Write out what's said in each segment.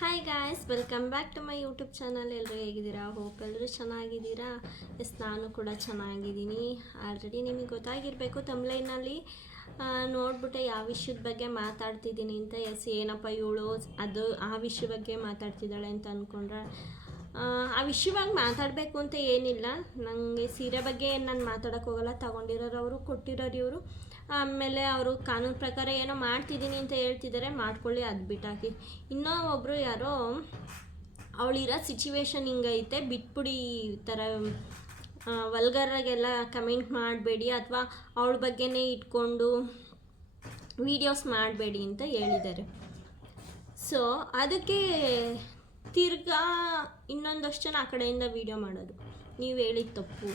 Hi guys, welcome back to my YouTube channel. ಎಲ್ಲರೂ ಹೇಗಿದ್ದೀರಾ? Hope ಎಲ್ಲರೂ ಚೆನ್ನಾಗಿದ್ದೀರಾ. ನಾನು ಕೂಡ ಚೆನ್ನಾಗಿದ್ದೀನಿ. ಆಲ್ರೆಡಿ ನಿಮಗೆ ಗೊತ್ತಾಗಿರಬೇಕು ತಮ್ಲೈನಲ್ಲಿ ನೋಡ್ಬಿಟ್ಟೆ ಯಾವ ವಿಷಯದ ಬಗ್ಗೆ ಮಾತಾಡ್ತಿದ್ದೀನಿ ಅಂತ. ಏನಪ್ಪ ಇವಳು ಅದು ಆ ವಿಷಯ ಬಗ್ಗೆ ಮಾತಾಡ್ತಿದ್ದಾಳೆ ಅಂತ ಅಂದ್ಕೊಂಡ್ರೆ, ಆ ವಿಷಯವಾಗಿ ಮಾತಾಡಬೇಕು ಅಂತ ಏನಿಲ್ಲ. ನನಗೆ ಸೀರೆ ಬಗ್ಗೆ ನಾನು ಮಾತಾಡೋಕ್ಕೆ ಹೋಗಲ್ಲ. ತೊಗೊಂಡಿರೋರು ಅವರು, ಕೊಟ್ಟಿರೋರು ಇವರು. ಆಮೇಲೆ ಅವರು ಕಾನೂನು ಪ್ರಕಾರ ಏನೋ ಮಾಡ್ತಿದ್ದೀನಿ ಅಂತ ಹೇಳ್ತಿದ್ದಾರೆ, ಮಾಡ್ಕೊಳ್ಳಿ, ಅದು ಬಿಟ್ಟಾಕಿ. ಇನ್ನೂ ಒಬ್ಬರು ಯಾರೋ ಅವಳಿರೋ ಸಿಚುವೇಶನ್ ಹಿಂಗೈತೆ, ಬಿಟ್ಬಿಡಿ, ಈ ಥರ ವಲ್ಗರಾಗೆಲ್ಲ ಕಮೆಂಟ್ ಮಾಡಬೇಡಿ ಅಥವಾ ಅವಳ ಬಗ್ಗೆನೇ ಇಟ್ಕೊಂಡು ವೀಡಿಯೋಸ್ ಮಾಡಬೇಡಿ ಅಂತ ಹೇಳಿದ್ದಾರೆ. ಸೊ ಅದಕ್ಕೆ ತಿರ್ಗಾ ಇನ್ನೊಂದಷ್ಟು ಜನ ಆ ಕಡೆಯಿಂದ ವೀಡಿಯೋ ಮಾಡೋದು, ನೀವು ಹೇಳಿದ ತಪ್ಪು,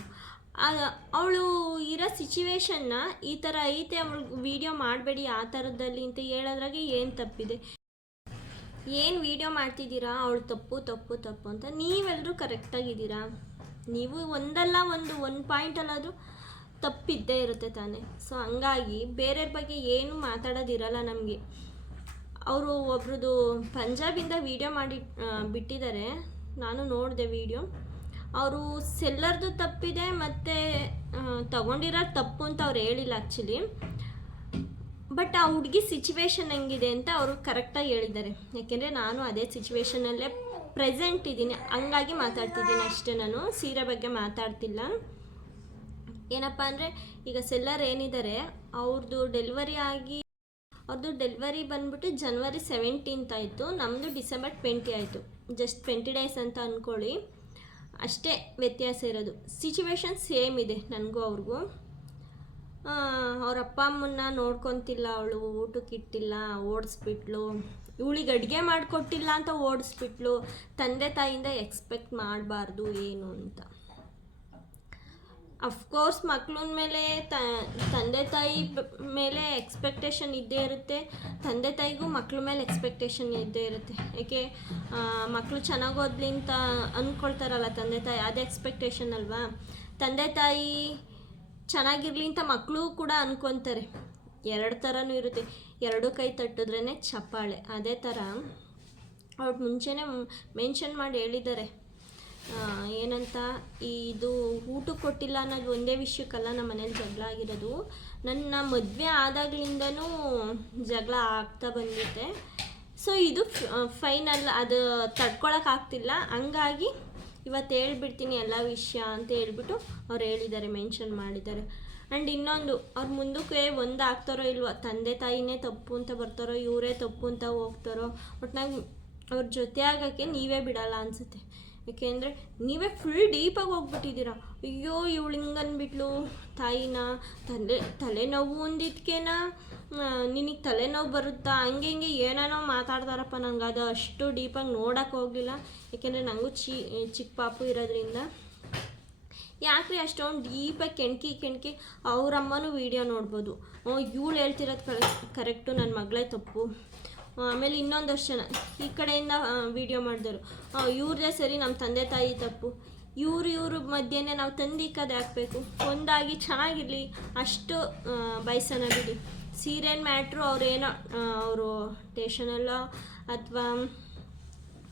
ಅವಳು ಇರೋ ಸಿಚುವೇಶನ್ನ ಈ ಥರ ಐತೆ, ಅವಳು ವೀಡಿಯೋ ಮಾಡಬೇಡಿ ಆ ಥರದಲ್ಲಿ ಅಂತ ಹೇಳೋದ್ರಾಗೆ ಏನು ತಪ್ಪಿದೆ? ಏನು ವೀಡಿಯೋ ಮಾಡ್ತಿದ್ದೀರಾ? ಅವಳು ತಪ್ಪು ತಪ್ಪು ತಪ್ಪು ಅಂತ. ನೀವೆಲ್ಲರೂ ಕರೆಕ್ಟಾಗಿದ್ದೀರಾ? ನೀವು ಒಂದಲ್ಲ ಒಂದು ಪಾಯಿಂಟಲ್ಲಾದರೂ ತಪ್ಪಿದ್ದೇ ಇರುತ್ತೆ ತಾನೇ. ಸೊ ಹಂಗಾಗಿ ಬೇರೆಯವ್ರ ಬಗ್ಗೆ ಏನು ಮಾತಾಡೋದಿರಲ್ಲ ನಮಗೆ. ಅವರು ಒಬ್ರದ್ದು ಪಂಜಾಬಿಂದ ವೀಡಿಯೋ ಮಾಡಿ ಬಿಟ್ಟಿದ್ದಾರೆ, ನಾನು ನೋಡಿದೆ ವೀಡಿಯೋ. ಅವರು ಸೆಲ್ಲರ್ದು ತಪ್ಪಿದೆ ಮತ್ತು ತಗೊಂಡಿರೋ ತಪ್ಪು ಅಂತ ಅವ್ರು ಹೇಳಿಲ್ಲ ಆ್ಯಕ್ಚುಲಿ. ಬಟ್ ಆ ಹುಡುಗಿ ಸಿಚುವೇಶನ್ ಹೆಂಗಿದೆ ಅಂತ ಅವರು ಕರೆಕ್ಟಾಗಿ ಹೇಳಿದ್ದಾರೆ. ಯಾಕೆಂದರೆ ನಾನು ಅದೇ ಸಿಚುವೇಶನಲ್ಲೇ ಪ್ರೆಸೆಂಟ್ ಇದ್ದೀನಿ, ಹಂಗಾಗಿ ಮಾತಾಡ್ತಿದ್ದೀನಿ ಅಷ್ಟೇ. ನಾನು ಸೀರೆ ಬಗ್ಗೆ ಮಾತಾಡ್ತಿಲ್ಲ. ಏನಪ್ಪ ಅಂದರೆ, ಈಗ ಸೆಲ್ಲರ್ ಏನಿದ್ದಾರೆ ಅವ್ರದ್ದು ಡೆಲಿವರಿ ಬಂದ್ಬಿಟ್ಟು January 17 ಆಯಿತು, ನಮ್ಮದು December 20 ಆಯಿತು. ಜಸ್ಟ್ 20 ಡೇಸ್ ಅಂತ ಅಂದ್ಕೊಳ್ಳಿ, ಅಷ್ಟೇ ವ್ಯತ್ಯಾಸ ಇರೋದು. ಸಿಚುವೇಶನ್ ಸೇಮ್ ಇದೆ ನನಗೂ ಅವ್ರಿಗೂ. ಅವ್ರ ಅಪ್ಪ ಅಮ್ಮನ್ನ ನೋಡ್ಕೊತಿಲ್ಲ, ಅವಳು ಊಟಕ್ಕೆ ಇಟ್ಟಿಲ್ಲ, ಓಡಿಸ್ಬಿಟ್ಲು. ಇವಳಿಗೆ ಅಡುಗೆ ಮಾಡಿಕೊಟ್ಟಿಲ್ಲ ಅಂತ ಓಡಿಸ್ಬಿಟ್ಲು. ತಂದೆ ತಾಯಿಯಿಂದ ಎಕ್ಸ್ಪೆಕ್ಟ್ ಮಾಡಬಾರ್ದು ಏನು ಅಂತ. ಅಫ್ಕೋರ್ಸ್ ಮಕ್ಳ ಮೇಲೆ ತಂದೆ ತಾಯಿ ಮೇಲೆ ಎಕ್ಸ್ಪೆಕ್ಟೇಷನ್ ಇದ್ದೇ ಇರುತ್ತೆ, ತಂದೆ ತಾಯಿಗೂ ಮಕ್ಳ ಮೇಲೆ ಎಕ್ಸ್ಪೆಕ್ಟೇಷನ್ ಇದ್ದೇ ಇರುತ್ತೆ. ಏಕೆ, ಮಕ್ಕಳು ಚೆನ್ನಾಗಿ ಓದಲಿ ಅಂತ ಅಂದ್ಕೊಳ್ತಾರಲ್ಲ ತಂದೆ ತಾಯಿ, ಅದೇ ಎಕ್ಸ್ಪೆಕ್ಟೇಷನ್ ಅಲ್ವಾ. ತಂದೆ ತಾಯಿ ಚೆನ್ನಾಗಿರಲಿ ಅಂತ ಮಕ್ಕಳು ಕೂಡ ಅಂದ್ಕೊತಾರೆ. ಎರಡು ಥರನೂ ಇರುತ್ತೆ. ಎರಡು ಕೈ ತಟ್ಟಿದ್ರೇ ಚಪ್ಪಾಳೆ. ಅದೇ ಥರ ಅವ್ರು ಮುಂಚೆನೇ ಮೆನ್ಷನ್ ಮಾಡಿ ಹೇಳಿದ್ದಾರೆ, ಏನಂತ, ಇದು ಊಟಕ್ಕೆ ಕೊಟ್ಟಿಲ್ಲ ಅನ್ನೋದು ಒಂದೇ ವಿಷಯಕ್ಕಲ್ಲ ನಮ್ಮ ಮನೇಲಿ ಜಗಳ ಆಗಿರೋದು. ನನ್ನ ಮದುವೆ ಆದಾಗ್ಲಿಂದನೂ ಜಗಳ ಆಗ್ತಾ ಬಂದಿತ್ತೆ. ಸೊ ಇದು ಫೈನಲ್, ಅದು ತಡ್ಕೊಳಕ್ಕಾಗ್ತಿಲ್ಲ. ಹಂಗಾಗಿ ಇವತ್ತು ಹೇಳ್ಬಿಡ್ತೀನಿ ಎಲ್ಲ ವಿಷಯ ಅಂತ ಹೇಳ್ಬಿಟ್ಟು ಅವ್ರು ಹೇಳಿದ್ದಾರೆ, ಮೆನ್ಷನ್ ಮಾಡಿದ್ದಾರೆ. ಆ್ಯಂಡ್ ಇನ್ನೊಂದು, ಅವ್ರ ಮುಂದಕ್ಕೆ ಒಂದು ಆಗ್ತಾರೋ ಇಲ್ವೋ, ತಂದೆ ತಾಯಿನೇ ತಪ್ಪು ಅಂತ ಬರ್ತಾರೋ, ಇವರೇ ತಪ್ಪು ಅಂತ ಹೋಗ್ತಾರೋ, ಒಟ್ನಾಗ ಅವ್ರ ಜೊತೆ ಆಗೋಕ್ಕೆ ನೀವೇ ಬಿಡಲ್ಲ ಅನಿಸುತ್ತೆ. ಏಕೆಂದರೆ ನೀವೇ ಫುಲ್ ಡೀಪಾಗಿ ಹೋಗ್ಬಿಟ್ಟಿದ್ದೀರಾ. ಅಯ್ಯೋ ಇವಳು ಹಿಂಗನ್ಬಿಟ್ಲು ತಾಯಿನ, ತಲೆನೋವು ಒಂದಿದ್ಕೇನ ನಿನಗೆ ತಲೆನೋವು ಬರುತ್ತಾ, ಹಂಗೆ ಏನೇನೋ ಮಾತಾಡ್ತಾರಪ್ಪ. ನಂಗೆ ಅದು ಅಷ್ಟು ಡೀಪಾಗಿ ನೋಡೋಕ್ಕೆ ಹೋಗಲಿಲ್ಲ, ಏಕೆಂದರೆ ನನಗೂ ಚಿಕ್ಕ ಪಾಪು ಇರೋದ್ರಿಂದ. ಯಾಕ್ರಿ ಅಷ್ಟೊಂದು ಡೀಪಾಗಿ ಕೆಣಕಿ ಅವರಮ್ಮನೂ ವೀಡಿಯೋ ನೋಡ್ಬೋದು. ಇವಳು ಹೇಳ್ತಿರೋದು ಕರೆಕ್ಟು, ನನ್ನ ಮಗಳೇ ತಪ್ಪು. ಆಮೇಲೆ ಇನ್ನೊಂದಷ್ಟು ಜನ ಈ ಕಡೆಯಿಂದ ವೀಡಿಯೋ ಮಾಡಿದರು, ಇವ್ರದೇ ಸರಿ, ನಮ್ಮ ತಂದೆ ತಾಯಿ ತಪ್ಪು. ಇವ್ರ ಮಧ್ಯೆನೇ ನಾವು ತಂದಿಕ್ಕದು ಹಾಕಬೇಕು, ಒಂದಾಗಿ ಚೆನ್ನಾಗಿರಲಿ ಅಷ್ಟು ಬಯಸೋಣ ಬಿಡಿ. ಸೀರಿಯಲ್ ಮ್ಯಾಟ್ರು ಅವ್ರೇನೋ ಅವರು ಸ್ಟೇಷನಲ್ಲೋ ಅಥವಾ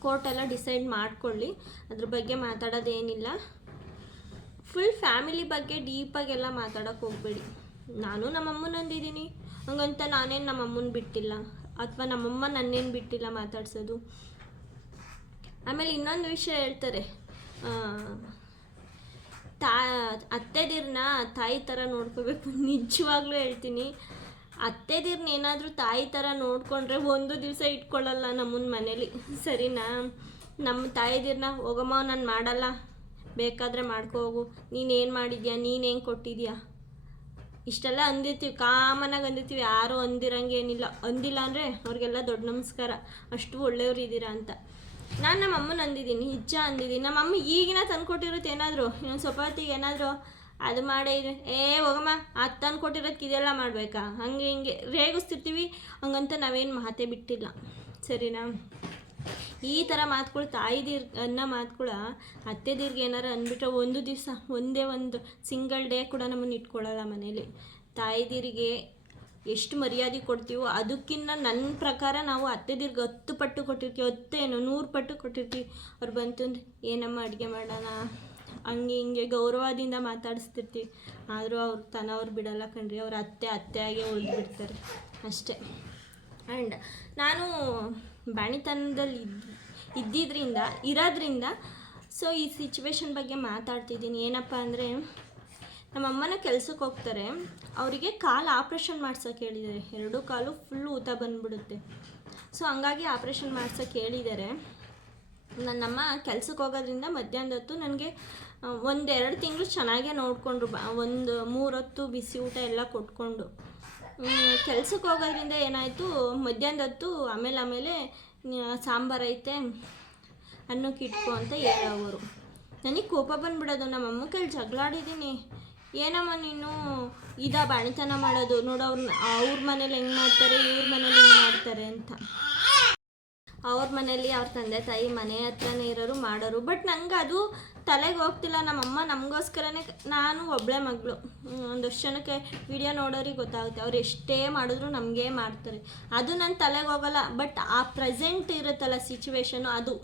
ಕೋರ್ಟೆಲ್ಲ ಡಿಸೈಡ್ ಮಾಡ್ಕೊಳ್ಳಿ, ಅದ್ರ ಬಗ್ಗೆ ಮಾತಾಡೋದೇನಿಲ್ಲ. ಫುಲ್ ಫ್ಯಾಮಿಲಿ ಬಗ್ಗೆ ಡೀಪಾಗೆಲ್ಲ ಮಾತಾಡೋಕ್ಕೆ ಹೋಗಬೇಡಿ. ನಾನು ನಮ್ಮಮ್ಮನ ಅಂದಿದ್ದೀನಿ, ಹಂಗಂತ ನಾನೇನು ನಮ್ಮಮ್ಮನ ಬಿಟ್ಟಿಲ್ಲ ಅಥವಾ ನಮ್ಮಮ್ಮ ನನ್ನೇನು ಬಿಟ್ಟಿಲ್ಲ ಮಾತಾಡ್ಸೋದು. ಆಮೇಲೆ ಇನ್ನೊಂದು ವಿಷಯ ಹೇಳ್ತಾರೆ, ಅತ್ತೆದಿರನ್ನ ತಾಯಿ ಥರ ನೋಡ್ಕೋಬೇಕು. ನಿಜವಾಗ್ಲೂ ಹೇಳ್ತೀನಿ, ಅತ್ತೆದಿರನ್ನ ಏನಾದರೂ ತಾಯಿ ಥರ ನೋಡಿಕೊಂಡ್ರೆ ಒಂದು ದಿವಸ ಇಟ್ಕೊಳ್ಳಲ್ಲ ನಮ್ಮನ್ನ ಮನೇಲಿ, ಸರಿನಾ? ನಮ್ಮ ತಾಯಿದಿರನ್ನ, ಹೋಗಮ್ಮ ನಾನು ಮಾಡಲ್ಲ, ಬೇಕಾದರೆ ಮಾಡ್ಕೋಗು, ನೀನೇನು ಮಾಡಿದ್ಯಾ, ನೀನೇನು ಕೊಟ್ಟಿದ್ಯಾ, ಇಷ್ಟೆಲ್ಲ ಅಂದಿರ್ತೀವಿ, ಕಾಮನಾಗಿ ಅಂದಿರ್ತೀವಿ. ಯಾರೂ ಅಂದಿರಂಗೇನಿಲ್ಲ. ಅಂದಿಲ್ಲ ಅಂದರೆ ಅವ್ರಿಗೆಲ್ಲ ದೊಡ್ಡ ನಮಸ್ಕಾರ, ಅಷ್ಟು ಒಳ್ಳೆಯವ್ರು ಇದ್ದೀರಾ ಅಂತ. ನಾನು ನಮ್ಮ ಅಮ್ಮನ ಅಂದಿದ್ದೀನಿ, ನಿಜ ಅಂದಿದ್ದೀನಿ. ನಮ್ಮ ಅಮ್ಮ ಈಗಿನ ತಂದುಕೊಟ್ಟಿರುತ್ತೆ ಏನಾದರೂ, ಇನ್ನೊಂದು ಸ್ವಲ್ಪ ಹೊತ್ತಿಗೆ ಏನಾದರೂ ಅದು ಮಾಡೇ ಇದೆ, ಹೋಗಮ್ಮ ಅದು ತಂದುಕೊಟ್ಟಿರೋದಕ್ಕೆ ಇದೆಲ್ಲ ಮಾಡಬೇಕಾ, ಹಿಂಗೆ ರೇಗಿಸ್ತಿರ್ತೀವಿ. ಹಂಗಂತ ನಾವೇನು ಮಾತೇ ಬಿಟ್ಟಿಲ್ಲ, ಸರಿನಾ? ಈ ಥರ ಮಾತುಗಳು ತಾಯಿದಿರ್ ಅನ್ನೋ ಮಾತುಗಳ ಅತ್ತೆದಿರ್ಗೆ ಏನಾರು ಅಂದ್ಬಿಟ್ರೆ ಒಂದು ದಿವಸ, ಒಂದೇ ಒಂದು ಸಿಂಗಲ್ ಡೇ ಕೂಡ ನಮ್ಮನ್ನು ಇಟ್ಕೊಳ್ಳಲ್ಲ ಮನೇಲಿ. ತಾಯಿದಿರಿಗೆ ಎಷ್ಟು ಮರ್ಯಾದೆ ಕೊಡ್ತೀವೋ ಅದಕ್ಕಿಂತ ನನ್ನ ಪ್ರಕಾರ ನಾವು ಅತ್ತೆದಿರ್ಗೆ 10 ಪಟ್ಟು ಕೊಟ್ಟಿರ್ತೀವಿ, 10 ಏನು 100 ಪಟ್ಟು ಕೊಟ್ಟಿರ್ತೀವಿ. ಅವ್ರು ಬಂತು ಅಂದರೆ ಏನಮ್ಮ ಅಡುಗೆ ಮಾಡೋಣ ಹಂಗೆ ಹಿಂಗೆ ಗೌರವದಿಂದ ಮಾತಾಡಿಸ್ತಿರ್ತೀವಿ. ಆದರೂ ಅವ್ರು ಬಿಡಲ್ಲ ಕಣ್ರಿ, ಅವ್ರ ಅತ್ತೆಯಾಗೆ ಉಳಿದು ಬಿಡ್ತಾರೆ ಅಷ್ಟೇ. ಆ್ಯಂಡ್ ನಾನು ಬಾಣಿತನದಲ್ಲಿ ಇರೋದ್ರಿಂದ ಸೊ ಈ ಸಿಚುವೇಶನ್ ಬಗ್ಗೆ ಮಾತಾಡ್ತಿದ್ದೀನಿ. ಏನಪ್ಪ ಅಂದರೆ ನಮ್ಮಮ್ಮನ ಕೆಲ್ಸಕ್ಕೆ ಹೋಗ್ತಾರೆ, ಅವರಿಗೆ ಕಾಲು ಆಪ್ರೇಷನ್ ಮಾಡ್ಸೋಕೆ ಹೇಳಿದ್ದಾರೆ. 2 ಕಾಲು ಫುಲ್ಲು ಊತ ಬಂದುಬಿಡುತ್ತೆ. ಸೊ ಹಂಗಾಗಿ ಆಪ್ರೇಷನ್ ಮಾಡ್ಸೋಕೆ ಹೇಳಿದ್ದಾರೆ. ನನ್ನಮ್ಮ ಕೆಲ್ಸಕ್ಕೆ ಹೋಗೋದ್ರಿಂದ ಮಧ್ಯಾಹ್ನದ ಹೊತ್ತು ನನಗೆ 1-2 ತಿಂಗಳು ಚೆನ್ನಾಗೇ ನೋಡಿಕೊಂಡ್ರು. 3 ಹೊತ್ತು ಬಿಸಿ ಊಟ ಎಲ್ಲ ಕೊಟ್ಕೊಂಡು ಕೆಲ್ಸಕ್ಕೆ ಹೋಗೋದ್ರಿಂದ ಏನಾಯಿತು, ಮಧ್ಯಾಹ್ನದ ಹೊತ್ತು ಆಮೇಲೆ ಸಾಂಬಾರು ಐತೆ ಅನ್ನಕ್ಕೆ ಇಟ್ಕೊ ಅಂತ ಹೇಳೋವರು. ನನಗೆ ಕೋಪ ಬಂದುಬಿಡೋದು. ನಮ್ಮಮ್ಮ ಕೈಲಿ ಜಗಳಾಡಿದ್ದೀನಿ. ಏನಮ್ಮ ನೀನು ಬಾಣಿತನ ಮಾಡೋದು ನೋಡು, ಅವ್ರ ಮನೇಲಿ ಹೆಂಗೆ ಮಾಡ್ತಾರೆ, ಇವ್ರ ಮನೇಲಿ ಹೆಂಗೆ ಮಾಡ್ತಾರೆ ಅಂತ. ಅವ್ರ ಮನೇಲಿ ಅವ್ರ ತಂದೆ ತಾಯಿ ಮನೆ ಹತ್ರನೇ ಇರೋರು ಮಾಡೋರು. ಬಟ್ ನಂಗೆ ಅದು ತಲೆಗೆ ಹೋಗ್ತಿಲ್ಲ. ನಮ್ಮಮ್ಮ ನಮಗೋಸ್ಕರನೇ, ನಾನು ಒಬ್ಬಳೇ ಮಗಳು, ಒಂದಷ್ಟು ಜನಕ್ಕೆ ವಿಡಿಯೋ ನೋಡೋರಿಗೆ ಗೊತ್ತಾಗುತ್ತೆ, ಅವ್ರು ಎಷ್ಟೇ ಮಾಡಿದ್ರು ನಮಗೇ ಮಾಡ್ತಾರೆ. ಅದು ನನ್ನ ತಲೆಗೆ ಹೋಗಲ್ಲ. ಬಟ್ ಆ ಪ್ರೆಸೆಂಟ್ ಇರುತ್ತಲ್ಲ ಸಿಚುವೇಶನು, ಅದು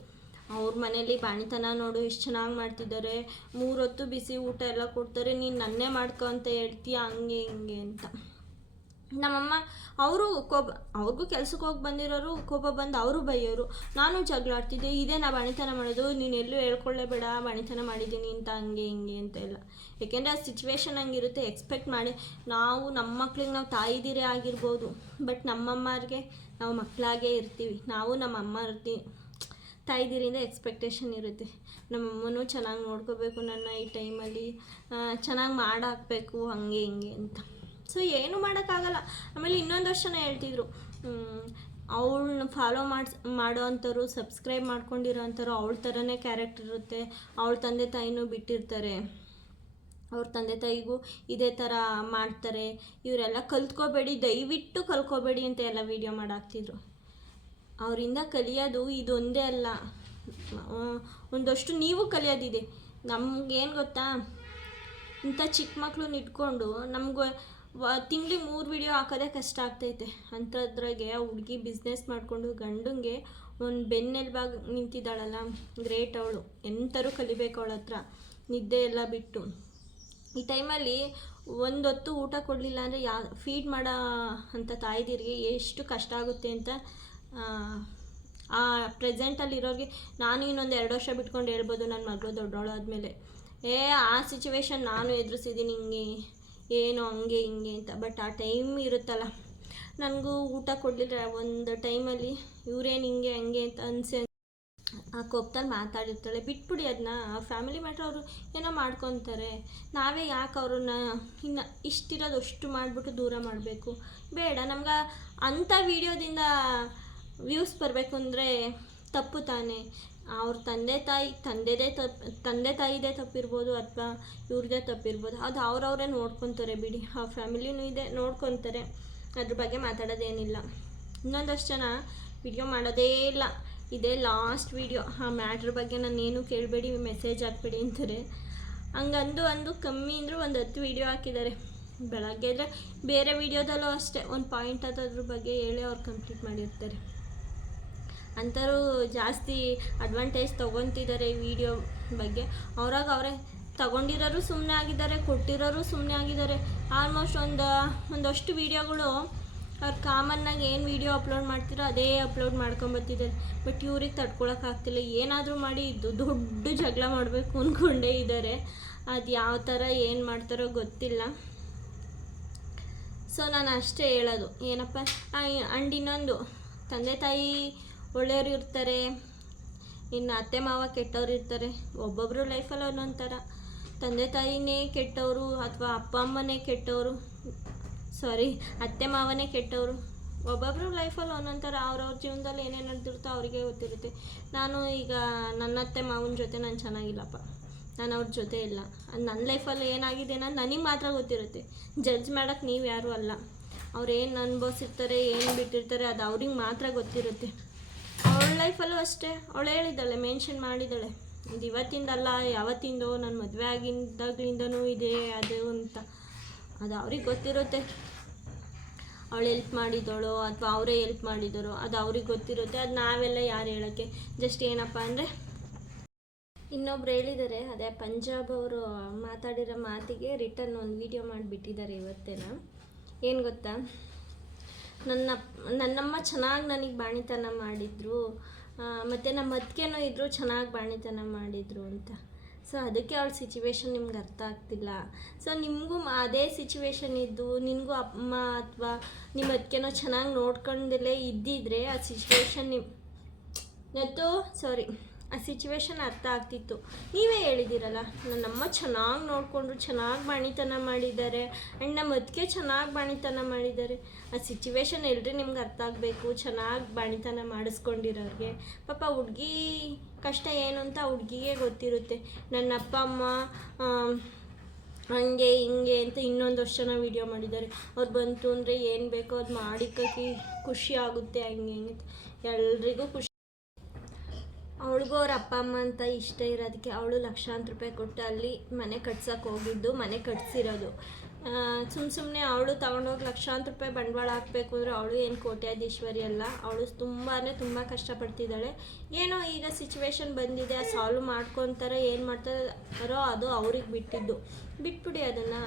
ಅವ್ರ ಮನೇಲಿ ಬಾಣಿತನ ನೋಡು ಎಷ್ಟು ಚೆನ್ನಾಗಿ ಮಾಡ್ತಿದ್ದಾರೆ, 3 ಹೊತ್ತು ಬಿಸಿ ಊಟ ಎಲ್ಲ ಕೊಡ್ತಾರೆ, ನೀನು ನನ್ನೇ ಮಾಡ್ಕೊ ಅಂತ ಹೇಳ್ತೀಯ ಹಂಗೆ ಹಿಂಗೆ ಅಂತ. ನಮ್ಮಮ್ಮ ಅವ್ರಿಗೂ ಕೆಲ್ಸಕ್ಕೆ ಹೋಗಿ ಬಂದಿರೋರು ಕೋಪ ಬಂದು ಅವರು ಬೈಯೋರು. ನಾನು ಜಗಳಾಡ್ತಿದ್ದೆ, ಇದೇ ನಾ ಬಾಣಿತನ ಮಾಡೋದು, ನೀನು ಎಲ್ಲೂ ಹೇಳ್ಕೊಳ್ಳೇಬೇಡ ಬಾಣಿತನ ಮಾಡಿದ್ದೀನಿ ಅಂತ ಹಂಗೆ ಹಿಂಗೆ ಅಂತ ಎಲ್ಲ. ಏಕೆಂದರೆ ಆ ಸಿಚುವೇಶನ್ ಹಂಗಿರುತ್ತೆ. ಎಕ್ಸ್ಪೆಕ್ಟ್ ಮಾಡಿ ನಮ್ಮ ಮಕ್ಳಿಗೆ ನಾವು ತಾಯಿದಿರೇ ಆಗಿರ್ಬೋದು, ಬಟ್ ನಮ್ಮಮ್ಮರಿಗೆ ನಾವು ಮಕ್ಕಳಾಗೇ ಇರ್ತೀವಿ. ನಾವು ನಮ್ಮಮ್ಮ ಇರ್ತೀವಿ, ತಾಯಿದಿರಿಂದ ಎಕ್ಸ್ಪೆಕ್ಟೇಷನ್ ಇರುತ್ತೆ. ನಮ್ಮಮ್ಮನೂ ಚೆನ್ನಾಗಿ ನೋಡ್ಕೋಬೇಕು, ನನ್ನ ಈ ಟೈಮಲ್ಲಿ ಚೆನ್ನಾಗಿ ಮಾಡಾಕಬೇಕು ಹಂಗೆ ಹಿಂಗೆ ಅಂತ. ಸೊ ಏನೂ ಮಾಡೋಕ್ಕಾಗಲ್ಲ. ಆಮೇಲೆ ಇನ್ನೊಂದು ವರ್ಷನೇ ಹೇಳ್ತಿದ್ರು, ಅವಳನ್ನ ಫಾಲೋ ಮಾಡೋ ಅಂಥವ್ರು, ಸಬ್ಸ್ಕ್ರೈಬ್ ಮಾಡ್ಕೊಂಡಿರೋ ಅಂಥವ್ರು ಅವಳ ಥರನೇ ಕ್ಯಾರೆಕ್ಟರ್ ಇರುತ್ತೆ. ಅವಳ ತಂದೆ ತಾಯಿನೂ ಬಿಟ್ಟಿರ್ತಾರೆ, ಅವ್ರ ತಂದೆ ತಾಯಿಗೂ ಇದೇ ಥರ ಮಾಡ್ತಾರೆ. ಇವರೆಲ್ಲ ಕಲ್ತ್ಕೋಬೇಡಿ, ದಯವಿಟ್ಟು ಕಲ್ತ್ಕೋಬೇಡಿ ಅಂತ ಎಲ್ಲ ವೀಡಿಯೋ ಮಾಡಾಕ್ತಿದ್ರು. ಅವರಿಂದ ಕಲಿಯೋದು ಇದೊಂದೇ ಅಲ್ಲ, ಒಂದಷ್ಟು ನೀವು ಕಲಿಯೋದಿದೆ. ನಮಗೇನು ಗೊತ್ತಾ, ಇಂಥ ಚಿಕ್ಕ ಮಕ್ಕಳನ್ನ ಇಟ್ಕೊಂಡು ನಮ್ಗೆ ತಿಂಗ್ಳಿಗೆ 3 ವಿಡಿಯೋ ಹಾಕೋದೇ ಕಷ್ಟ ಆಗ್ತೈತೆ. ಅಂಥದ್ರಾಗೆ ಆ ಹುಡುಗಿ ಬಿಸ್ನೆಸ್ ಮಾಡಿಕೊಂಡು ಗಂಡಂಗೆ ಒಂದು ಬೆನ್ನೆಲುಬಾಗಿ ನಿಂತಿದ್ದಾಳಲ್ಲ, ಗ್ರೇಟ್ ಅವಳು. ಎಂಥರೂ ಕಲಿಬೇಕು ಅವಳ ಹತ್ರ, ನಿದ್ದೆ ಎಲ್ಲ ಬಿಟ್ಟು. ಈ ಟೈಮಲ್ಲಿ 1 ಹೊತ್ತು ಊಟ ಕೊಡಲಿಲ್ಲ ಅಂದರೆ ಫೀಡ್ ಮಾಡೋ ಅಂಥ ತಾಯಿದಿರಿಗೆ ಎಷ್ಟು ಕಷ್ಟ ಆಗುತ್ತೆ ಅಂತ ಆ ಪ್ರೆಸೆಂಟಲ್ಲಿರೋರಿಗೆ ನಾನು ಇನ್ನೊಂದು 2 ವರ್ಷ ಬಿಟ್ಕೊಂಡು ಹೇಳ್ಬೋದು, ನನ್ನ ಮಗಳು ದೊಡ್ಡವಳು ಆದಮೇಲೆ ಆ ಸಿಚುವೇಶನ್ ನಾನು ಎದುರಿಸಿದ್ದೀನಿ, ಹಿಂಗೆ ಏನು ಹಂಗೆ ಹಿಂಗೆ ಅಂತ. ಬಟ್ ಆ ಟೈಮ್ ಇರುತ್ತಲ್ಲ, ನನಗೂ ಊಟ ಕೊಡಲಿಲ್ಲ ಒಂದು ಟೈಮಲ್ಲಿ, ಇವರೇನು ಹಿಂಗೆ ಹಂಗೆ ಅಂತ ಅನಿಸಿ ಆ ಕೋಪದಲ್ಲಿ ಮಾತಾಡಿರ್ತಾಳೆ. ಬಿಟ್ಬಿಡಿ ಅದನ್ನ, ಫ್ಯಾಮಿಲಿ ಮ್ಯಾಟ್ರ್, ಅವರು ಏನೋ ಮಾಡ್ಕೊತಾರೆ. ನಾವೇ ಯಾಕೆ ಅವ್ರನ್ನ ಇನ್ನು ಇಷ್ಟಿರೋದು ಅಷ್ಟು ಮಾಡಿಬಿಟ್ಟು ದೂರ ಮಾಡಬೇಕು? ಬೇಡ. ನಮ್ಗೆ ಅಂಥ ವೀಡಿಯೋದಿಂದ ವ್ಯೂಸ್ ಬರಬೇಕು ಅಂದರೆ ತಪ್ಪು ತಾನೇ. ಅವ್ರ ತಂದೆ ತಾಯಿದೇ ತಪ್ಪಿರ್ಬೋದು, ಅಥವಾ ಇವ್ರದ್ದೇ ತಪ್ಪಿರ್ಬೋದು. ಅದು ಅವ್ರವರೇ ನೋಡ್ಕೊತಾರೆ ಬಿಡಿ, ಆ ಫ್ಯಾಮಿಲಿನೂ ಇದೆ ನೋಡ್ಕೊತಾರೆ, ಅದ್ರ ಬಗ್ಗೆ ಮಾತಾಡೋದೇನಿಲ್ಲ. ಇನ್ನೊಂದಷ್ಟು ಜನ ವಿಡಿಯೋ ಮಾಡೋದೇ ಇಲ್ಲ, ಇದೇ ಲಾಸ್ಟ್ ವಿಡಿಯೋ, ಆ ಮ್ಯಾಟ್ರ್ ಬಗ್ಗೆ ನಾನೇನು ಕೇಳಬೇಡಿ, ಮೆಸೇಜ್ ಹಾಕ್ಬೇಡಿ ಅಂತಾರೆ. ಹಂಗಂದು ಕಮ್ಮಿ ಅಂದರೂ ಒಂದು 10 ವೀಡಿಯೋ ಹಾಕಿದ್ದಾರೆ. ಬೆಳಗ್ಗೆ ಇದ್ದರೆ ಬೇರೆ ವೀಡಿಯೋದಲ್ಲೂ ಅಷ್ಟೇ ಒಂದು ಪಾಯಿಂಟ್ ಅದ್ರ ಬಗ್ಗೆ ಹೇಳಿ ಅವ್ರು ಕಂಪ್ಲೀಟ್ ಮಾಡಿರ್ತಾರೆ. ಅಂಥವ್ರು ಜಾಸ್ತಿ ಅಡ್ವಾಂಟೇಜ್ ತೊಗೊತಿದ್ದಾರೆ ಈ ವಿಡಿಯೋ ಬಗ್ಗೆ. ಅವರೇ ತಗೊಂಡಿರೋರು ಸುಮ್ಮನೆ ಆಗಿದ್ದಾರೆ, ಕೊಟ್ಟಿರೋರು ಸುಮ್ಮನೆ ಆಗಿದ್ದಾರೆ. ಆಲ್ಮೋಸ್ಟ್ ಒಂದಷ್ಟು ವೀಡಿಯೋಗಳು ಅವ್ರು ಕಾಮನ್ನಾಗಿ ಏನು ವೀಡಿಯೋ ಅಪ್ಲೋಡ್ ಮಾಡ್ತಿರೋ ಅದೇ ಅಪ್ಲೋಡ್ ಮಾಡ್ಕೊಂಬತ್ತಿದ್ದಾರೆ. ಬಟ್ ಇವ್ರಿಗೆ ತಡ್ಕೊಳಕ್ಕಾಗ್ತಿಲ್ಲ, ಏನಾದರೂ ಮಾಡಿ ದೊಡ್ಡ ಜಗಳ ಮಾಡಬೇಕು ಅಂದ್ಕೊಂಡೇ ಇದ್ದಾರೆ. ಅದು ಯಾವ ಥರ ಏನು ಮಾಡ್ತಾರೋ ಗೊತ್ತಿಲ್ಲ. ಸೊ ನಾನು ಅಷ್ಟೇ ಹೇಳೋದು, ಏನಪ್ಪ ಆ್ಯಂಡ್ ಇನ್ನೊಂದು, ತಂದೆ ತಾಯಿ ಒಳ್ಳೆಯವರು ಇರ್ತಾರೆ, ಇನ್ನು ಅತ್ತೆ ಮಾವ ಕೆಟ್ಟವ್ರು ಇರ್ತಾರೆ. ಒಬ್ಬೊಬ್ಬರು ಲೈಫಲ್ಲಿ ಒಂದೊಂದು ಥರ. ತಂದೆ ತಾಯಿನೇ ಕೆಟ್ಟವರು ಅಥವಾ ಅಪ್ಪ ಅಮ್ಮನೇ ಕೆಟ್ಟವರು, ಅತ್ತೆ ಮಾವನೇ ಕೆಟ್ಟವರು. ಒಬ್ಬೊಬ್ಬರು ಲೈಫಲ್ಲಿ ಒಂದೊಂದು ಥರ. ಅವ್ರವ್ರ ಜೀವನದಲ್ಲಿ ಏನೇನು ನಡೆದಿರುತ್ತೋ ಅವರಿಗೆ ಗೊತ್ತಿರುತ್ತೆ. ನಾನು ಈಗ ನನ್ನ ಅತ್ತೆ ಮಾವನ ಜೊತೆ ನಾನು ಚೆನ್ನಾಗಿಲ್ಲಪ್ಪ, ನಾನು ಅವ್ರ ಜೊತೆ ಇಲ್ಲ. ಅದು ನನ್ನ ಲೈಫಲ್ಲಿ ಏನಾಗಿದೆ ಅನ್ನೋದು ನನಗೆ ಮಾತ್ರ ಗೊತ್ತಿರುತ್ತೆ. ಜಡ್ಜ್ ಮಾಡೋಕ್ಕೆ ನೀವು ಯಾರೂ ಅಲ್ಲ. ಅವ್ರು ಏನು ಅನುಭವಿಸಿರ್ತಾರೆ, ಏನು ಬಿಟ್ಟಿರ್ತಾರೆ, ಅದು ಅವ್ರಿಗೆ ಮಾತ್ರ ಗೊತ್ತಿರುತ್ತೆ. ಅವಳ ಲೈಫಲ್ಲೂ ಅಷ್ಟೇ, ಅವಳು ಹೇಳಿದ್ದಾಳೆ, ಮೆನ್ಷನ್ ಮಾಡಿದ್ದಾಳೆ, ಇದು ಇವತ್ತಿಂದಲ್ಲ ಯಾವತ್ತಿಂದೋ, ನನ್ನ ಮದುವೆ ಆಗಿದ್ದಾಗ್ಲಿಂದನೂ ಇದೆ ಅದು ಅಂತ. ಅದು ಅವ್ರಿಗೆ ಗೊತ್ತಿರುತ್ತೆ. ಅವಳು ಹೆಲ್ಪ್ ಮಾಡಿದವಳು ಅಥವಾ ಅವರೇ ಹೆಲ್ಪ್ ಮಾಡಿದವರು ಅದು ಅವ್ರಿಗೆ ಗೊತ್ತಿರುತ್ತೆ. ಅದು ನಾವೆಲ್ಲ ಯಾರು ಹೇಳೋಕ್ಕೆ. ಜಸ್ಟ್ ಏನಪ್ಪ ಅಂದರೆ ಇನ್ನೊಬ್ರು ಹೇಳಿದ್ದಾರೆ, ಅದೇ ಪಂಜಾಬ್ ಅವರು ಮಾತಾಡಿರೋ ಮಾತಿಗೆ ರಿಟರ್ನ್ ಒಂದು ವಿಡಿಯೋ ಮಾಡಿಬಿಟ್ಟಿದ್ದಾರೆ ಇವತ್ತೇನ. ಏನು ಗೊತ್ತಾ, ನನ್ನಮ್ಮ ಚೆನ್ನಾಗಿ ನನಗೆ ಬಾಣಿತನ ಮಾಡಿದರು, ಮತ್ತು ನಮ್ಮ ಅತ್ತಿಗೆನೂ ಇದ್ದರು ಚೆನ್ನಾಗಿ ಬಾಣಿತನ ಮಾಡಿದರು ಅಂತ. ಸೊ ಅದಕ್ಕೆ ಅವಳ ಸಿಚುವೇಶನ್ ನಿಮ್ಗೆ ಅರ್ಥ ಆಗ್ತಿಲ್ಲ. ಸೊ ನಿಮಗೂ ಅದೇ ಸಿಚುವೇಶನ್ ಇದ್ದು ನಿನಗೂ ಅಮ್ಮ ಅಥವಾ ನಿಮ್ಮ ಅತ್ತಿಗೆನೋ ಚೆನ್ನಾಗಿ ನೋಡ್ಕೊಂಡಲೇ ಇದ್ದಿದ್ರೆ ಆ ಸಿಚುವೇಶನ್ ಆ ಸಿಚುವೇಶನ್ ಅರ್ಥ ಆಗ್ತಿತ್ತು. ನೀವೇ ಹೇಳಿದ್ದೀರಲ್ಲ, ನನ್ನಮ್ಮ ಚೆನ್ನಾಗಿ ನೋಡಿಕೊಂಡ್ರು, ಚೆನ್ನಾಗಿ ಬಾಣಿತನ ಮಾಡಿದ್ದಾರೆ, ಆ್ಯಂಡ್ ನಮ್ಮ ಅತ್ತಿಗೆ ಚೆನ್ನಾಗಿ ಬಾಣಿತನ ಮಾಡಿದ್ದಾರೆ. ಆ ಸಿಚುವೇಶನ್ ಎಲ್ರಿ ನಿಮ್ಗೆ ಅರ್ಥ ಆಗಬೇಕು, ಚೆನ್ನಾಗಿ ಬಾಣಿತನ ಮಾಡಿಸ್ಕೊಂಡಿರೋರಿಗೆ. ಪಾಪ ಹುಡುಗಿ ಕಷ್ಟ ಏನು ಅಂತ ಹುಡುಗಿಗೆ ಗೊತ್ತಿರುತ್ತೆ. ನನ್ನ ಅಪ್ಪ ಅಮ್ಮ ಹಂಗೆ ಹಿಂಗೆ ಅಂತ ಇನ್ನೊಂದು ವರ್ಷನ ವೀಡಿಯೋ ಮಾಡಿದ್ದಾರೆ. ಅವ್ರು ಬಂತು ಅಂದರೆ ಏನು ಬೇಕೋ ಅದು ಮಾಡಿದ್ದಕ್ಕೆ ಖುಷಿ ಆಗುತ್ತೆ, ಹಂಗೆ ಹಿಂಗೆ ಎಲ್ರಿಗೂ ಖುಷಿ. ಅವಳಿಗೂ ಅವ್ರ ಅಪ್ಪ ಅಮ್ಮ ಅಂತ ಇಷ್ಟ ಇರೋದಕ್ಕೆ ಅವಳು ಲಕ್ಷಾಂತರ ರೂಪಾಯಿ ಕೊಟ್ಟು ಅಲ್ಲಿ ಮನೆ ಕಟ್ಸೋಕೆ ಹೋಗಿದ್ದು, ಮನೆ ಕಟ್ಸಿರೋದು. ಸುಮ್ಮನೆ ಅವಳು ತೊಗೊಂಡೋಗಿ ಲಕ್ಷಾಂತರ ರೂಪಾಯಿ ಬಂಡವಾಳ ಹಾಕಬೇಕು ಅಂದರೆ ಅವಳು ಏನು ಕೋಟ್ಯಾಧೀಶ್ವರಿ ಅಲ್ಲ. ಅವಳು ತುಂಬ ಕಷ್ಟಪಡ್ತಿದ್ದಾಳೆ. ಏನೋ ಈಗ ಸಿಚುವೇಶನ್ ಬಂದಿದೆ, ಸಾಲ್ವ್ ಮಾಡ್ಕೊತಾರೆ, ಏನು ಮಾಡ್ತಾರೋ ಅದು ಅವ್ರಿಗೆ ಬಿಟ್ಬಿಡಿ ಅದನ್ನು.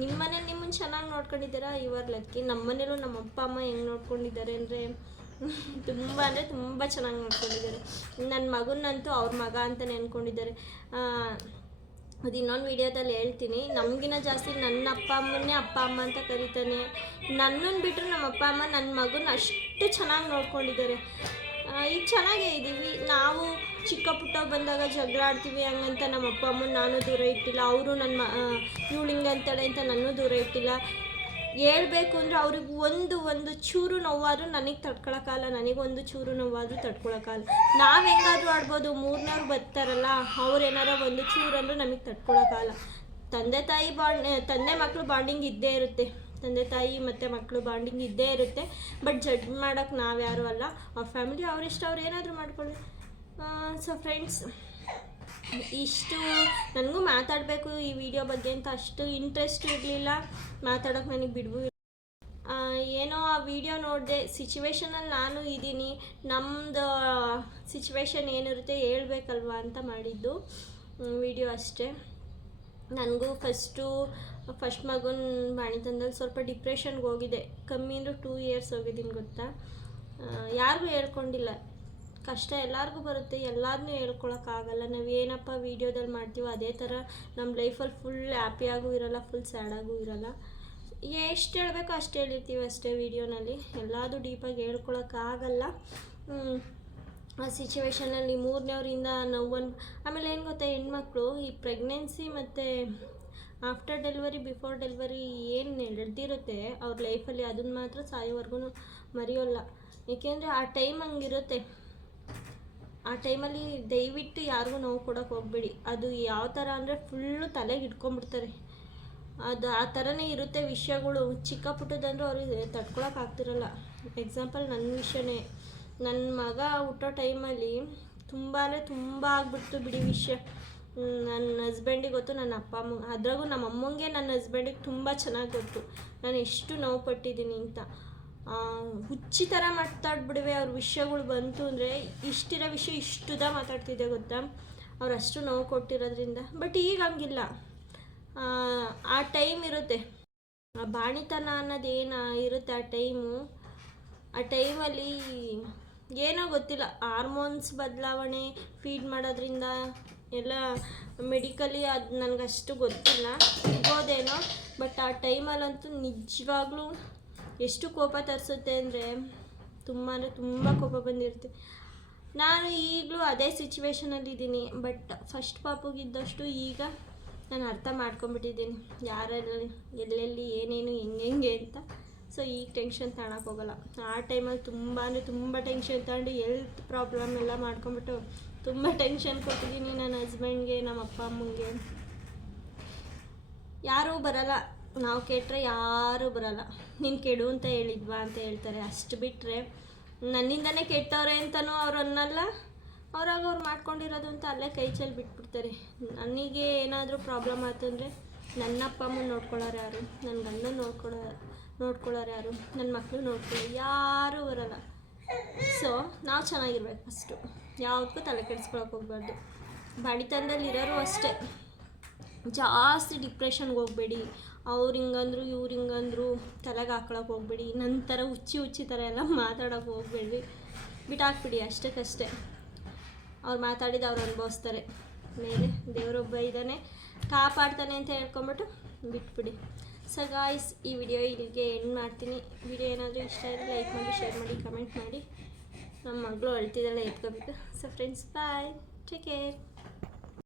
ನಿಮ್ಮ ಮನೇಲಿ ನಿಮ್ಮನ್ನು ಚೆನ್ನಾಗಿ ನೋಡ್ಕೊಂಡಿದ್ದೀರಾ, ಇವರ್ ಲಕ್ಕಿ. ನಮ್ಮ ಮನೇಲೂ ನಮ್ಮ ಅಪ್ಪ ಅಮ್ಮ ಹೆಂಗೆ ನೋಡ್ಕೊಂಡಿದ್ದಾರೆ ಅಂದರೆ ತುಂಬ ಚೆನ್ನಾಗಿ ನೋಡ್ಕೊಂಡಿದ್ದಾರೆ. ನನ್ನ ಮಗನಂತೂ ಅವ್ರ ಮಗ ಅಂತಲೇ ಅಂದ್ಕೊಂಡಿದ್ದಾರೆ. ಅದು ಇನ್ನೊಂದು ವೀಡಿಯೋದಲ್ಲಿ ಹೇಳ್ತೀನಿ. ನಮಗಿನ ಜಾಸ್ತಿ ನನ್ನ ಅಪ್ಪ ಅಮ್ಮನ್ನೇ ಅಪ್ಪ ಅಮ್ಮ ಅಂತ ಕರೀತಾನೆ. ನನ್ನನ್ನು ಬಿಟ್ಟರೆ ನಮ್ಮ ಅಪ್ಪ ಅಮ್ಮ ನನ್ನ ಮಗನ ಅಷ್ಟು ಚೆನ್ನಾಗಿ ನೋಡ್ಕೊಂಡಿದ್ದಾರೆ. ಈಗ ಚೆನ್ನಾಗೇ ಇದ್ದೀವಿ. ನಾವು ಚಿಕ್ಕ ಪುಟ್ಟ ಬಂದಾಗ ಜಗಳ ಆಡ್ತೀವಿ ಹಂಗಂತ ನಮ್ಮ ಅಪ್ಪ ಅಮ್ಮನ ನಾನು ದೂರ ಇಟ್ಟಿಲ್ಲ, ಅವರು ಇವಳಿಂಗಂತಾಳೆ ಅಂತ ನನ್ನೂ ದೂರ ಇಟ್ಟಿಲ್ಲ. ಹೇಳ್ಬೇಕು ಅಂದರೆ ಅವ್ರಿಗೆ ಒಂದು ಚೂರು ನೋವಾದರೂ ನನಗೆ ತಡ್ಕೊಳಕ್ಕಾಗಲ್ಲ, ನನಗೊಂದು ಚೂರು ನೋವಾದರೂ ತಡ್ಕೊಳಕ್ಕಾಗಲ್ಲ. ನಾವು ಹೆಂಗಾದರೂ ಆಡ್ಬೋದು, ಮೂರನೇವ್ರು ಬರ್ತಾರಲ್ಲ ಅವ್ರು ಏನಾರ ಒಂದು ಚೂರು ಅಂದರೂ ನಮಗೆ ತಡ್ಕೊಳಕ್ಕಾಗಲ್ಲ. ತಂದೆ ಮಕ್ಕಳು ಬಾಂಡಿಂಗ್ ಇದ್ದೇ ಇರುತ್ತೆ, ತಂದೆ ತಾಯಿ ಮತ್ತು ಮಕ್ಕಳು ಬಾಂಡಿಂಗ್ ಇದ್ದೇ ಇರುತ್ತೆ. ಬಟ್ ಜಡ್ಜ್ ಮಾಡೋಕ್ಕೆ ನಾವು ಯಾರೂ ಅಲ್ಲ. ಅವ್ರ ಫ್ಯಾಮಿಲಿ ಅವ್ರಿಷ್ಟ, ಅವ್ರು ಏನಾದರೂ ಮಾಡ್ಕೊಳ್ಳಿ. ಸೊ ಫ್ರೆಂಡ್ಸ್, ಇಷ್ಟು ನನಗೂ ಮಾತಾಡಬೇಕು ಈ ವಿಡಿಯೋ ಬಗ್ಗೆ ಅಂತ ಅಷ್ಟು ಇಂಟ್ರೆಸ್ಟ್ ಇರಲಿಲ್ಲ, ಮಾತಾಡೋಕ್ಕೆ ನನಗೆ ಬಿಡ್ಬು. ಏನೋ ಆ ವಿಡಿಯೋ ನೋಡಿದೆ, ಸಿಚುವೇಶನಲ್ಲಿ ನಾನು ಇದ್ದೀನಿ, ನಮ್ಮದು ಸಿಚುವೇಶನ್ ಏನಿರುತ್ತೆ ಹೇಳ್ಬೇಕಲ್ವ ಅಂತ ಮಾಡಿದ್ದು ವಿಡಿಯೋ ಅಷ್ಟೇ. ನನಗೂ ಫಸ್ಟ್ ಮಗನ ಬಾಣಿತನದಲ್ಲಿ ಸ್ವಲ್ಪ ಡಿಪ್ರೆಷನ್ಗೆ ಹೋಗಿದೆ. ಕಮ್ಮಿ ಅಂದರೆ 2 ಇಯರ್ಸ್ ಹೋಗಿದ್ದೀನಿ ಗೊತ್ತಾ. ಯಾರಿಗೂ ಹೇಳ್ಕೊಂಡಿಲ್ಲ. ಕಷ್ಟ ಎಲ್ಲರಿಗೂ ಬರುತ್ತೆ, ಎಲ್ಲರನ್ನೂ ಹೇಳ್ಕೊಳಕ್ಕಾಗಲ್ಲ. ನಾವು ಏನಪ್ಪ ವೀಡಿಯೋದಲ್ಲಿ ಮಾಡ್ತೀವೋ ಅದೇ ಥರ ನಮ್ಮ ಲೈಫಲ್ಲಿ ಫುಲ್ ಹ್ಯಾಪಿಯಾಗೂ ಇರೋಲ್ಲ, ಫುಲ್ ಸ್ಯಾಡಾಗೂ ಇರೋಲ್ಲ. ಎಷ್ಟು ಹೇಳಬೇಕೋ ಅಷ್ಟು ಹೇಳಿರ್ತೀವಿ ಅಷ್ಟೇ ವೀಡಿಯೋನಲ್ಲಿ. ಎಲ್ಲದೂ ಡೀಪಾಗಿ ಹೇಳ್ಕೊಳಕ್ಕಾಗಲ್ಲ. ಆ ಸಿಚುವೇಶನಲ್ಲಿ ಮೂರನೇವರಿಂದ ನೋವನ್ನು. ಆಮೇಲೆ ಏನು ಗೊತ್ತಾ, ಹೆಣ್ಮಕ್ಳು ಈ ಪ್ರೆಗ್ನೆನ್ಸಿ ಮತ್ತು ಆಫ್ಟರ್ ಡೆಲಿವರಿ ಬಿಫೋರ್ ಡೆಲಿವರಿ ಏನು ನಡೆದಿರುತ್ತೆ ಅವ್ರ ಲೈಫಲ್ಲಿ, ಅದನ್ನು ಮಾತ್ರ ಸಾಯೋವರೆಗೂ ಮರೆಯೋಲ್ಲ. ಏಕೆಂದರೆ ಆ ಟೈಮ್ ಹಂಗಿರುತ್ತೆ. ಆ ಟೈಮಲ್ಲಿ ದಯವಿಟ್ಟು ಯಾರಿಗೂ ನೋವು ಕೊಡೋಕೆ ಹೋಗಬೇಡಿ. ಅದು ಯಾವ ಥರ ಅಂದರೆ ಫುಲ್ಲು ತಲೆಗೆ ಇಟ್ಕೊಂಡ್ಬಿಡ್ತಾರೆ. ಅದು ಆ ಥರನೇ ಇರುತ್ತೆ ವಿಷಯಗಳು. ಚಿಕ್ಕ ಪುಟ್ಟದಂದ್ರೂ ಅವ್ರಿಗೆ ತಡ್ಕೊಳಕ್ಕಾಗ್ತಿರಲ್ಲ. ಎಕ್ಸಾಂಪಲ್ ನನ್ನ ವಿಷಯನೇ, ನನ್ನ ಮಗ ಹುಟ್ಟೋ ಟೈಮಲ್ಲಿ ತುಂಬ ಆಗ್ಬಿಡ್ತು ಬಿಡಿ ವಿಷಯ. ನನ್ನ ಹಸ್ಬೆಂಡಿಗೆ ಗೊತ್ತು, ನನ್ನ ಅಪ್ಪ ಅಮ್ಮ, ಅದ್ರಾಗೂ ನಮ್ಮ ಅಮ್ಮಂಗೆ ನನ್ನ ಹಸ್ಬೆಂಡಿಗೆ ತುಂಬ ಚೆನ್ನಾಗಿ ಗೊತ್ತು ನಾನು ಎಷ್ಟು ನೋವು ಪಟ್ಟಿದ್ದೀನಿ ಅಂತ. ಹುಚ್ಚಿ ಥರ ಮಾತಾಡ್ಬಿಡುವೆ. ಅವ್ರ ವಿಷಯಗಳು ಬಂತು ಅಂದರೆ ಇಷ್ಟಿರೋ ವಿಷಯ ಇಷ್ಟುದ ಮಾತಾಡ್ತಿದ್ದೆ ಗೊತ್ತಾ, ಅವ್ರು ಅಷ್ಟು ನೋವು ಕೊಟ್ಟಿರೋದ್ರಿಂದ. ಬಟ್ ಈಗ ಹಂಗಿಲ್ಲ. ಆ ಟೈಮ್ ಇರುತ್ತೆ, ಆ ಬಾಣಿತನ ಅನ್ನೋದೇನು ಇರುತ್ತೆ ಆ ಟೈಮಲ್ಲಿ ಏನೋ ಗೊತ್ತಿಲ್ಲ, ಹಾರ್ಮೋನ್ಸ್ ಬದಲಾವಣೆ, ಫೀಡ್ ಮಾಡೋದ್ರಿಂದ ಎಲ್ಲ ಮೆಡಿಕಲಿ ಅದು ನನಗಷ್ಟು ಗೊತ್ತಿಲ್ಲ, ಇರ್ಬೋದೇನೋ. ಬಟ್ ಆ ಟೈಮಲ್ಲಂತೂ ನಿಜವಾಗ್ಲೂ ಎಷ್ಟು ಕೋಪ ತರಿಸುತ್ತೆ ಅಂದರೆ ತುಂಬ ಕೋಪ ಬಂದಿರುತ್ತೆ. ನಾನು ಈಗಲೂ ಅದೇ ಸಿಚುವೇಶನಲ್ಲಿದ್ದೀನಿ. ಬಟ್ ಫಸ್ಟ್ ಪಾಪುಗಿದ್ದಷ್ಟು ಈಗ ನಾನು ಅರ್ಥ ಮಾಡ್ಕೊಂಬಿಟ್ಟಿದ್ದೀನಿ ಯಾರಲ್ಲಿ ಎಲ್ಲೆಲ್ಲಿ ಏನೇನು ಹೆಂಗೆ ಅಂತ. ಸೊ ಈಗ ಟೆನ್ಷನ್ ತಗೊಳಕ್ಕೋಗಲ್ಲ. ಆ ಟೈಮಲ್ಲಿ ತುಂಬ ಟೆನ್ಷನ್ ತಗೊಂಡು ಹೆಲ್ತ್ ಪ್ರಾಬ್ಲಮ್ ಎಲ್ಲ ಮಾಡ್ಕೊಂಬಿಟ್ಟು ತುಂಬ ಟೆನ್ಷನ್ ಕೊಟ್ಟಿದ್ದೀನಿ ನನ್ನ ಹಸ್ಬೆಂಡ್ಗೆ, ನಮ್ಮ ಅಪ್ಪ ಅಮ್ಮಂಗೆ. ಯಾರೂ ಬರಲ್ಲ, ನಾವು ಕೆಟ್ಟರೆ ಯಾರೂ ಬರಲ್ಲ. ನೀನು ಕೆಡು ಅಂತ ಹೇಳಿದ್ವಾ ಅಂತ ಹೇಳ್ತಾರೆ. ಅಷ್ಟು ಬಿಟ್ಟರೆ ನನ್ನಿಂದನೇ ಕೆಟ್ಟವ್ರೆ ಅಂತಲೂ ಅವ್ರು ಅನ್ನಲ್ಲ. ಅವ್ರು ಮಾಡ್ಕೊಂಡಿರೋದು ಅಂತ ಅಲ್ಲೇ ಕೈ ಚೆಲ್ಲಿ ಬಿಟ್ಬಿಡ್ತಾರೆ. ನನಗೆ ಏನಾದರೂ ಪ್ರಾಬ್ಲಮ್ ಆಯ್ತು ಅಂದರೆ ನನ್ನ ಅಪ್ಪ ಅಮ್ಮನ ನೋಡ್ಕೊಳ್ಳೋರು ಯಾರು, ನನ್ನ ಗಂಡನ ನೋಡ್ಕೊಳ್ಳೋರು ಯಾರು? ನನ್ನ ಮಕ್ಕಳು ನೋಡ್ಕೊಳ್ಳೋರು ಯಾರೂ ಬರಲ್ಲ. ಸೊ ನಾವು ಚೆನ್ನಾಗಿರ್ಬೇಕು ಫಸ್ಟು, ಯಾವುದಕ್ಕೂ ತಲೆ ಕೆಡಿಸ್ಕೊಳಕ್ಕೆ ಹೋಗ್ಬಾರ್ದು. ಬಡತನದಲ್ಲಿರೋರು ಅಷ್ಟೇ, ಜಾಸ್ತಿ ಡಿಪ್ರೆಷನ್ಗೆ ಹೋಗಬೇಡಿ. ಅವ್ರು ಹಿಂಗಂದ್ರು ಇವ್ರು ಹಿಂಗಂದ್ರು ತಲೆಗೆ ಹಾಕೊಳಕ್ಕೆ ಹೋಗ್ಬೇಡಿ. ನನ್ನ ಥರ ಹುಚ್ಚಿ ಥರ ಎಲ್ಲ ಮಾತಾಡೋಕ್ಕೆ ಹೋಗ್ಬೇಡ್ರಿ, ಬಿಟ್ಟಾಕ್ಬಿಡಿ ಅಷ್ಟಕ್ಕಷ್ಟೇ. ಅವ್ರು ಮಾತಾಡಿದ್ದು ಅವ್ರು ಅನುಭವಿಸ್ತಾರೆ, ಮೇಲೆ ದೇವರೊಬ್ಬ ಇದ್ದಾನೆ ಕಾಪಾಡ್ತಾನೆ ಅಂತ ಹೇಳ್ಕೊಂಬಿಟ್ಟು ಬಿಟ್ಬಿಡಿ. ಸೊ ಗಾಯ್ಸ್, ಈ ವಿಡಿಯೋ ಇಲ್ಲಿಗೆ ಎಂಡ್ ಮಾಡ್ತೀನಿ. ವಿಡಿಯೋ ಏನಾದರೂ ಇಷ್ಟ ಆದರೆ ಲೈಕ್ ಮಾಡಿ, ಶೇರ್ ಮಾಡಿ, ಕಮೆಂಟ್ ಮಾಡಿ. ನಮ್ಮ ಮಗಳು ಅಳ್ತಿದ್ದಾಳೆ, ಎತ್ಕೋಬೇಕು. ಸೊ ಫ್ರೆಂಡ್ಸ್, ಬಾಯ್, ಟೇಕ್ ಕೇರ್.